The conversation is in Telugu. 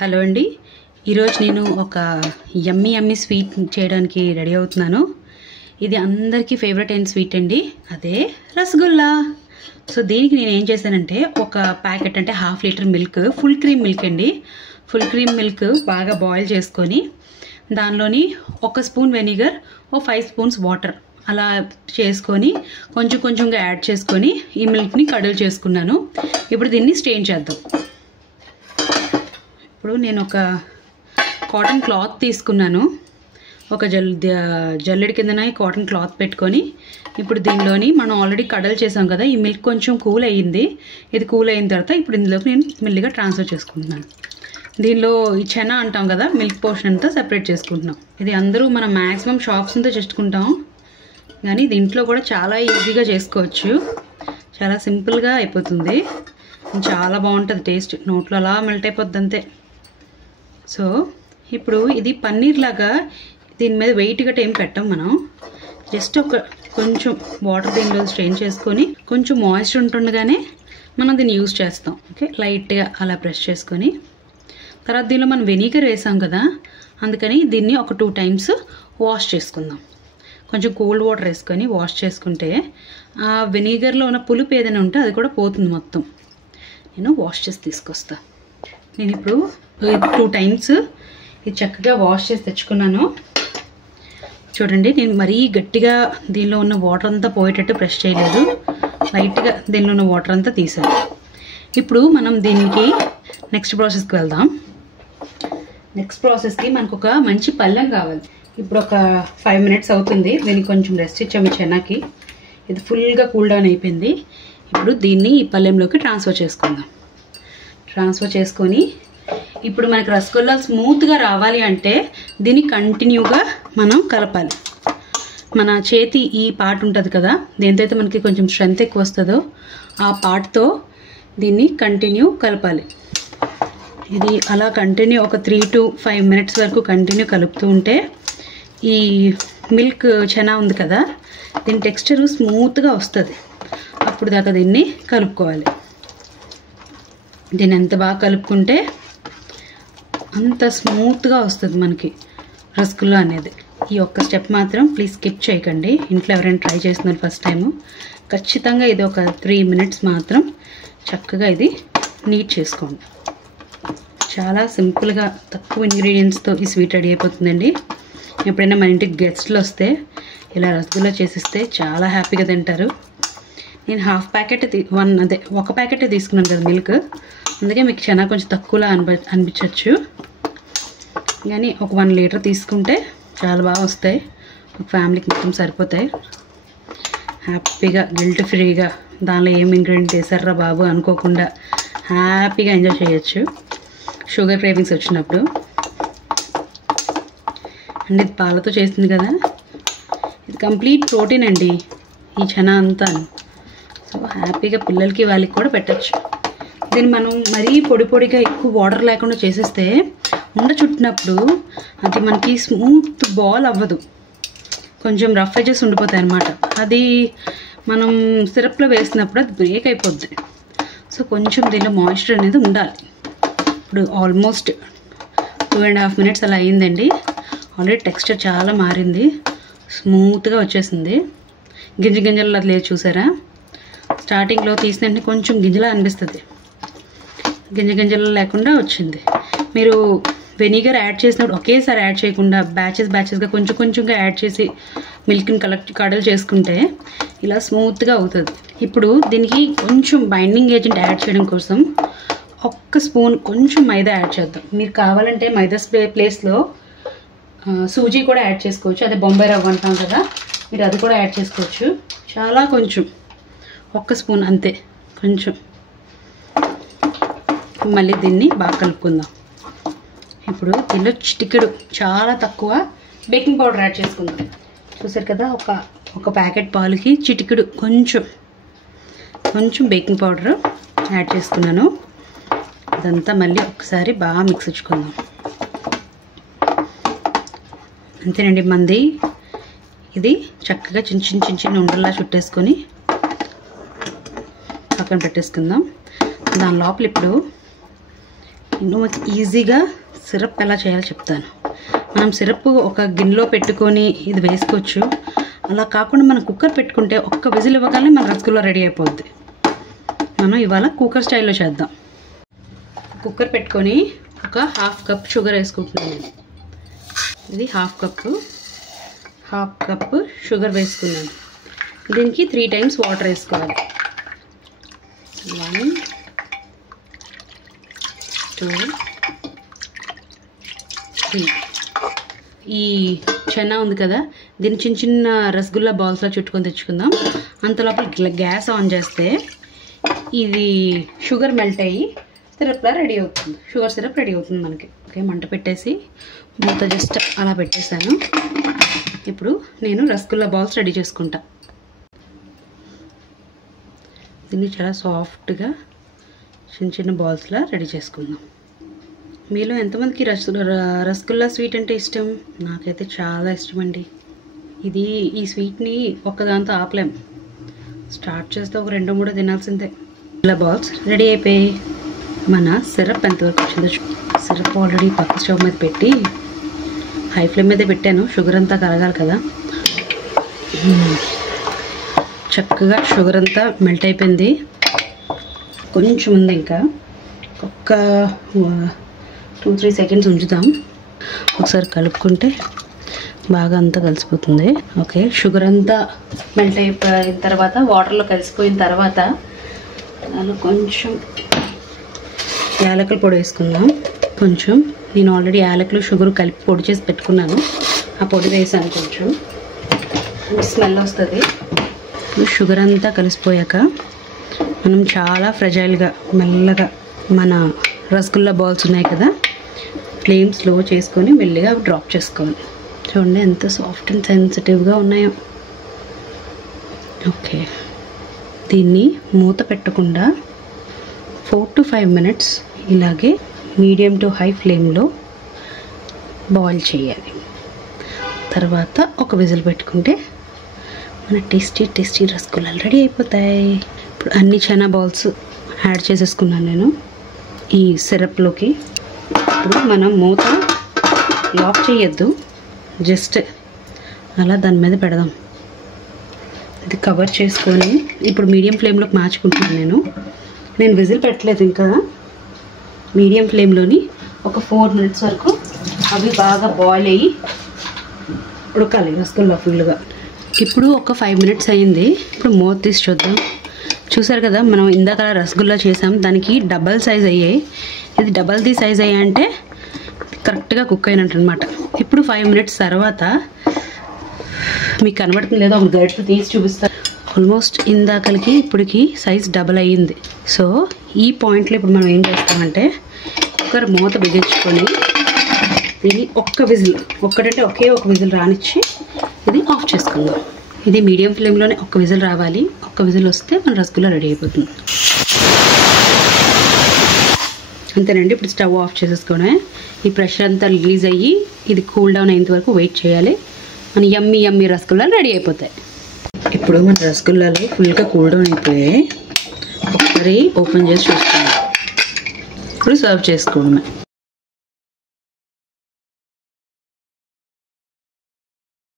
హలో అండి, ఈరోజు నేను ఒక యమ్మీ స్వీట్ చేయడానికి రెడీ అవుతున్నాను. ఇది అందరికీ ఫేవరెట్ అయిన స్వీట్ అండి, అదే రసగుల్లా. సో దీనికి నేను ఏం చేశానంటే ఒక ప్యాకెట్ అంటే 1/2 litre milk, full cream milk అండి. ఫుల్ క్రీమ్ మిల్క్ బాగా బాయిల్ చేసుకొని దానిలోని 1 స్పూన్ వెనిగర్, 5 స్పూన్స్ వాటర్ అలా చేసుకొని కొంచెం కొంచెంగా యాడ్ చేసుకొని ఈ మిల్క్ని కడుగు చేసుకున్నాను. ఇప్పుడు దీన్ని స్ట్రెయిన్ చేద్దాం. ఇప్పుడు నేను ఒక కాటన్ క్లాత్ తీసుకున్నాను. ఒక జల్లెడి కిందన కాటన్ క్లాత్ పెట్టుకొని ఇప్పుడు దీనిలోని మనం ఆల్రెడీ కడలు చేసాం కదా, ఈ మిల్క్ కొంచెం కూల్ అయ్యింది. ఇది కూల్ అయిన తర్వాత ఇప్పుడు ఇందులోకి నేను మెల్లిగా ట్రాన్స్ఫర్ చేసుకుంటున్నాను. దీనిలో ఈ చెనా అంటాం కదా, మిల్క్ పోర్షన్ అంతా సెపరేట్ చేసుకుంటున్నాం. ఇది అందరూ మనం మ్యాక్సిమం షాప్స్ అంతా చేసుకుంటాం, కానీ దీంట్లో కూడా చాలా ఈజీగా చేసుకోవచ్చు. చాలా సింపుల్గా అయిపోతుంది, చాలా బాగుంటుంది టేస్ట్, నోట్లో అలా మెల్ట్ అయిపోద్ది అంతే. సో ఇప్పుడు ఇది పన్నీర్ లాగా దీని మీద వెయిట్ గట్ట ఏం పెట్టాం మనం. జస్ట్ కొంచెం వాటర్ దీనిలో స్ట్రెయిన్ చేసుకొని కొంచెం మాయిశ్చర్ ఉంటుండగానే మనం దీన్ని యూజ్ చేస్తాం. ఓకే, లైట్గా అలా ప్రెస్ చేసుకొని తర్వాత దీనిలో మనం వెనిగర్ వేసాం కదా, అందుకని దీన్ని ఒక 2 టైమ్స్ వాష్ చేసుకుందాం. కొంచెం కోల్డ్ వాటర్ వేసుకొని వాష్ చేసుకుంటే ఆ వెనిగర్లో ఉన్న పులుపు ఏదైనా ఉంటే అది కూడా పోతుంది మొత్తం. నేను వాష్ చేసి తీసుకొస్తా. నేను ఇప్పుడు 2 టైమ్స్ ఇది చక్కగా వాష్ చేసి తెచ్చుకున్నాను. చూడండి, నేను మరీ గట్టిగా దీనిలో ఉన్న వాటర్ అంతా పోయేటట్టు ప్రెస్ చేయలేదు, లైట్గా దీనిలో ఉన్న వాటర్ అంతా తీసాను. ఇప్పుడు మనం దీనికి నెక్స్ట్ ప్రాసెస్కి వెళ్దాం. నెక్స్ట్ ప్రాసెస్కి మనకు ఒక మంచి పళ్ళెం కావాలి. ఇప్పుడు ఒక 5 మినిట్స్ అవుతుంది, దీనికి కొంచెం రెస్ట్ ఇచ్చాము చెనాకి. ఇది ఫుల్గా కూల్ డౌన్ అయిపోయింది. ఇప్పుడు దీన్ని ఈ పళ్ళెంలోకి ట్రాన్స్ఫర్ చేసుకుందాం. ట్రాన్స్ఫర్ చేసుకొని ఇప్పుడు మనకి రసగుల్లా స్మూత్గా రావాలి అంటే దీన్ని కంటిన్యూగా మనం కలపాలి. మన చేతి ఈ పార్ట్ ఉంటుంది కదా, దేనితో మనకి కొంచెం స్ట్రెంత్ ఎక్కువ వస్తుందో ఆ పార్ట్తో దీన్ని కంటిన్యూ కలపాలి. ఇది అలా కంటిన్యూ ఒక 3 to 5 మినిట్స్ వరకు కంటిన్యూ కలుపుతూ ఉంటే ఈ మిల్క్ చెనా ఉంది కదా, దీని టెక్స్చరు స్మూత్గా వస్తుంది. అప్పుడు దాకా దీన్ని కలుపుకోవాలి. దీన్ని ఎంత బాగా కలుపుకుంటే అంత స్మూత్గా వస్తుంది మనకి రసగుల్లా అనేది. ఈ ఒక్క స్టెప్ మాత్రం ప్లీజ్ స్కిప్ చేయకండి. ఇంట్లో ఎవరైనా ట్రై చేస్తున్నారు ఫస్ట్ టైము, ఖచ్చితంగా ఇది ఒక 3 మినిట్స్ మాత్రం చక్కగా ఇది నీట్ చేసుకోండి. చాలా సింపుల్గా తక్కువ ఇంగ్రీడియంట్స్తో ఈ స్వీట్ రెడీ అయిపోతుందండి. ఎప్పుడైనా మన ఇంటికి గెస్ట్లు వస్తే ఇలా రసగుల్లా చేసిస్తే చాలా హ్యాపీగా తింటారు. నేను 1/2 ప్యాకెట్ ఒక ప్యాకెట్ తీసుకున్నాను కదా మిల్క్, అందుకే మీకు చెనా కొంచెం తక్కువలా అనిపించవచ్చు. కానీ ఒక 1 లీటర్ తీసుకుంటే చాలా బాగా వస్తాయి, ఒక ఫ్యామిలీకి మొత్తం సరిపోతాయి. హ్యాపీగా గిల్ట్ ఫ్రీగా దానిలో ఏం ఇంగ్రీడియంట్ వేసారా బాబు అనుకోకుండా హ్యాపీగా ఎంజాయ్ చేయొచ్చు షుగర్ క్రేవింగ్స్ వచ్చినప్పుడు. అండ్ ఇది పాలతో చేస్తుంది కదా, ఇది కంప్లీట్ ప్రోటీన్ అండి ఈ చెనా అంతా. సో హ్యాపీగా పిల్లలకి వాళ్ళకి కూడా పెట్టచ్చు. దీన్ని మనం మరీ పొడిగా ఎక్కువ వాటర్ లేకుండా చేసేస్తే ఉండ చుట్టినప్పుడు అది మనకి స్మూత్ బాల్ అవ్వదు, కొంచెం రఫ్ ఎడ్జెస్ ఉండిపోతాయి అన్నమాట. అది మనం సిరప్లో వేసినప్పుడు అది బ్రేక్ అయిపోద్ది. సో కొంచెం దీనిలో మాయిశ్చర్ అనేది ఉండాలి. ఇప్పుడు ఆల్మోస్ట్ 2.5 మినిట్స్ అలా అయ్యిందండి. ఆల్రెడీ టెక్స్చర్ చాలా మారింది, స్మూత్గా వచ్చేసింది. గింజలు అది లేదు చూసారా, స్టార్టింగ్లో తీసినట్టు కొంచెం గింజలా అనిపిస్తుంది, గింజలు లేకుండా వచ్చింది. మీరు వెనిగర్ యాడ్ చేసినప్పుడు ఒకేసారి యాడ్ చేయకుండా బ్యాచెస్గా కొంచెం కొంచెంగా యాడ్ చేసి మిల్క్ని కడలు చేసుకుంటే ఇలా స్మూత్గా అవుతుంది. ఇప్పుడు దీనికి కొంచెం బైండింగ్ ఏజెంట్ యాడ్ చేయడం కోసం 1 స్పూన్ కొంచెం మైదా యాడ్ చేద్దాం. మీరు కావాలంటే మైదా ప్లేస్లో సూజీ కూడా యాడ్ చేసుకోవచ్చు, అదే బొంబాయి రవ్వ అంటాం కదా, మీరు అది కూడా యాడ్ చేసుకోవచ్చు. చాలా కొంచెం 1 స్పూన్ అంతే కొంచెం. మళ్ళీ దీన్ని బాగా కలుపుకుందాం. ఇప్పుడు దీనిలో చిటికెడు చాలా తక్కువ బేకింగ్ పౌడర్ యాడ్ చేసుకుందాం. చూసారు కదా, ఒక ప్యాకెట్ పాలుకి చిటికెడు కొంచెం బేకింగ్ పౌడర్ యాడ్ చేసుకున్నాను. అదంతా మళ్ళీ ఒకసారి బాగా మిక్స్ ఇచ్చుకుందాం. అంతేనండి, మంది ఇది చక్కగా చిన్న ఉండల్లా చుట్టేసుకొని పక్కన పెట్టేసుకుందాం. దాని లోపల ఇప్పుడు నేను ఈజీగా సిరప్ ఎలా చేయాలో చెప్తాను. మనం సిరప్ ఒక గిన్నెలో పెట్టుకొని ఇది వేసుకోవచ్చు. అలా కాకుండా మనం కుక్కర్ పెట్టుకుంటే ఒక్క విజిల్ ఇవ్వగానే మన రసగుల్లా రెడీ అయిపోద్ది. మనం ఇవాళ కుక్కర్ స్టైల్లో చేద్దాం. కుక్కర్ పెట్టుకొని ఒక 1/2 కప్ షుగర్ వేసుకుంటున్నాను నేను. ఇది 1/2 కప్ షుగర్ వేసుకున్నాను. దీనికి 3 టైమ్స్ వాటర్ వేసుకోవాలి. 1 2 3. ఈ చెన్నా ఉంది కదా, దీన్ని చిన్న చిన్న రసగుల్లా బాల్స్లో చుట్టుకొని తెచ్చుకుందాం. అంతలోపల గ్యాస్ ఆన్ చేస్తే ఇది షుగర్ మెల్ట్ అయ్యి సిరప్లా రెడీ అవుతుంది. షుగర్ సిరప్ రెడీ అవుతుంది మనకి. ఓకే, మంట పెట్టేసి మూత జస్ట్ అలా పెట్టేశాను. ఇప్పుడు నేను రసగుల్లా బాల్స్ రెడీ చేసుకుంటా. దీన్ని చాలా సాఫ్ట్గా చిన్న చిన్న బాల్స్లా రెడీ చేసుకుందాం. మీలో ఎంతమందికి రసగుల్లా స్వీట్ అంటే ఇష్టం? నాకైతే చాలా ఇష్టం అండి. ఈ స్వీట్ని ఒక్కదాంతో ఆపలేం. స్టార్ట్ చేస్తే ఒక 2-3 తినాల్సిందే. ఇలా బాల్స్ రెడీ అయిపోయి మన సిరప్ ఎంతవరకు వచ్చిందో సిరప్ ఆల్రెడీ పక్క స్టవ్ మీద పెట్టి హై ఫ్లేమ్ మీద పెట్టాను. షుగర్ అంతా కరగాలి కదా. చక్కగా షుగర్ అంతా మెల్ట్ అయిపోయింది. కొంచెం ఉంది, ఇంకా ఒక్క 2-3 సెకండ్స్ ఉంచుదాం. ఒకసారి కలుపుకుంటే బాగా అంతా కలిసిపోతుంది. ఓకే, షుగర్ అంతా మెల్ట్ అయిపోయిన తర్వాత వాటర్లో కలిసిపోయిన తర్వాత దానిలో కొంచెం యాలకుల పొడి వేసుకుందాం. కొంచెం నేను ఆల్రెడీ యాలకులు షుగర్ కలిపి పొడి చేసి పెట్టుకున్నాను. ఆ పొడి వేసాను. కొంచెం స్మెల్ వస్తుంది. షుగర్ అంతా కలిసిపోయాక మనం చాలా ఫ్రెజైల్గా మెల్లగా మన రసగుల్లా బాల్స్ ఉన్నాయి కదా, ఫ్లేమ్ స్లో చేసుకొని మెల్లిగా డ్రాప్ చేసుకోవాలి. చూడండి ఎంత సాఫ్ట్ అండ్ సెన్సిటివ్గా ఉన్నాయో. ఓకే, దీన్ని మూత పెట్టకుండా 4 to 5 మినిట్స్ ఇలాగే మీడియం టు హై ఫ్లేమ్లో బాయిల్ చేయాలి. తర్వాత ఒక విజిల్ పెట్టుకుంటే మన టేస్టీ రసగుల్లాలు రెడీ అయిపోతాయి. ఇప్పుడు అన్ని చనా బాల్స్ యాడ్ చేసేసుకున్నాను నేను ఈ సిరప్లోకి. ఇప్పుడు మనం మూత లాక్ చేయొద్దు, జస్ట్ అలా దాని మీద పెడదాం. ఇది కవర్ చేసుకొని ఇప్పుడు మీడియం ఫ్లేమ్లోకి మార్చుకుంటున్నాను నేను విజిల్ పెట్టలేదు ఇంకా. మీడియం ఫ్లేమ్లోని ఒక 4 మినిట్స్ వరకు అవి బాగా బాయిల్ అయ్యి ఉడకాలి రసగుల్లా ఫుల్గా. ఇప్పుడు ఒక 5 మినిట్స్ అయ్యింది. ఇప్పుడు మూత తీసి చూద్దాం. చూసారు కదా, మనం ఇందాక రసగుల్లా చేసాం, దానికి డబల్ సైజ్ అయ్యాయి. ఇది డబల్ ది సైజ్ అయ్యాయంటే కరెక్ట్గా కుక్ అయినట్టు అనమాట. ఇప్పుడు 5 మినిట్స్ తర్వాత మీకు కనబడుతుంది లేదా ఒక గరిటెతో తీసి చూపిస్తారు. ఆల్మోస్ట్ ఇందాకలకి ఇప్పటికి సైజ్ డబల్ అయ్యింది. సో ఈ పాయింట్లో ఇప్పుడు మనం ఏం చేస్తామంటే కుక్కర్ మూత బిగించుకొని దీన్ని ఒక్క విజిల్, ఒక్కటంటే ఒకే ఒక విజిల్ రానిచ్చి ఇది ఆఫ్ చేసుకుందాం. ఇది మీడియం ఫ్లేమ్లోనే ఒక్క విజిల్ రావాలి. ఒక్క విజిల్ వస్తే మన రసగుల్లా రెడీ అయిపోతుంది. అంతేనండి. ఇప్పుడు స్టవ్ ఆఫ్ చేసేసుకోవడమే. ఈ ప్రెషర్ అంతా రిలీజ్ అయ్యి ఇది కూల్ డౌన్ అయ్యేంత వరకు వెయిట్ చేయాలి. మన యమ్మీ రసగుల్లాలు రెడీ అయిపోతాయి. ఇప్పుడు మన రసగుల్లాలు ఫుల్గా కూల్ డౌన్ అయిపోయాయి. ఒకసారి ఓపెన్ చేసి చూసుకుందాం. ఇప్పుడు సర్వ్ చేసుకోవడమే.